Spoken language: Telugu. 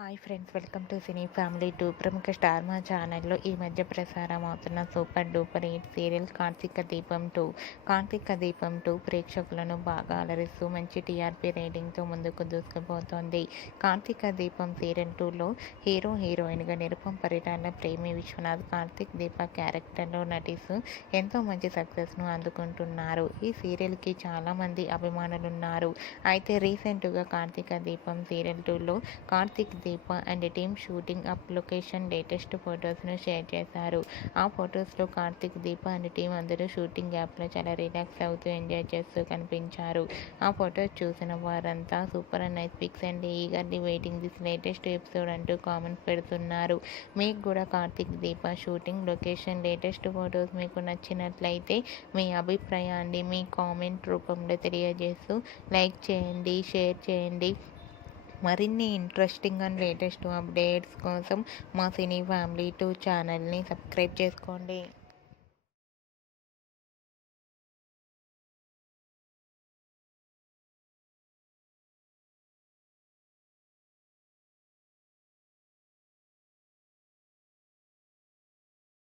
Hi friends, welcome to cine family 2. ప్రముఖ స్టార్ మా ఛానల్లో ఈ మధ్య ప్రసారం అవుతున్న super duper hit serial Karthika Deepam 2. Karthika Deepam 2 ప్రేక్షకులను బాగా అలరిస్తూ మంచి టీఆర్పీ రేటింగ్తో ముందుకు దూసుకుపోతోంది. కార్తీక దీపం సీరియల్ 2లో హీరోయిన్గా నిరుపం పరిటాల ప్రేమి విశ్వనాథ్ కార్తీక్ దీప క్యారెక్టర్లో నటిస్తూ ఎంతో మంచి సక్సెస్ను అందుకుంటున్నారు. ఈ సీరియల్కి చాలామంది అభిమానులున్నారు. అయితే రీసెంట్గా కార్తీక దీపం సీరియల్ 2లో Karthik Deepa and team shooting అప్ లొకేషన్ లేటెస్ట్ ఫొటోస్ను షేర్ చేశారు. ఆ ఫొటోస్లో కార్తీక్ దీప అండ్ టీం అందరూ షూటింగ్ యాప్లో చాలా రిలాక్స్ అవుతూ ఎంజాయ్ చేస్తూ కనిపించారు. ఆ ఫొటోస్ చూసిన వారంతా super and nice pics and eagerly waiting this latest episode అంటూ కామెంట్స్ పెడుతున్నారు. మీకు కూడా Karthik Deepa shooting location latest photos మీకు నచ్చినట్లయితే మీ అభిప్రాయాన్ని మీ కామెంట్ రూపంలో తెలియజేస్తూ లైక్ చేయండి, షేర్ చేయండి. మరిన్ని ఇంట్రెస్టింగ్ అండ్ లేటెస్ట్ అప్డేట్స్ కోసం మా సినీ ఫ్యామిలీ 2 ఛానల్ని సబ్స్క్రైబ్ చేసుకోండి.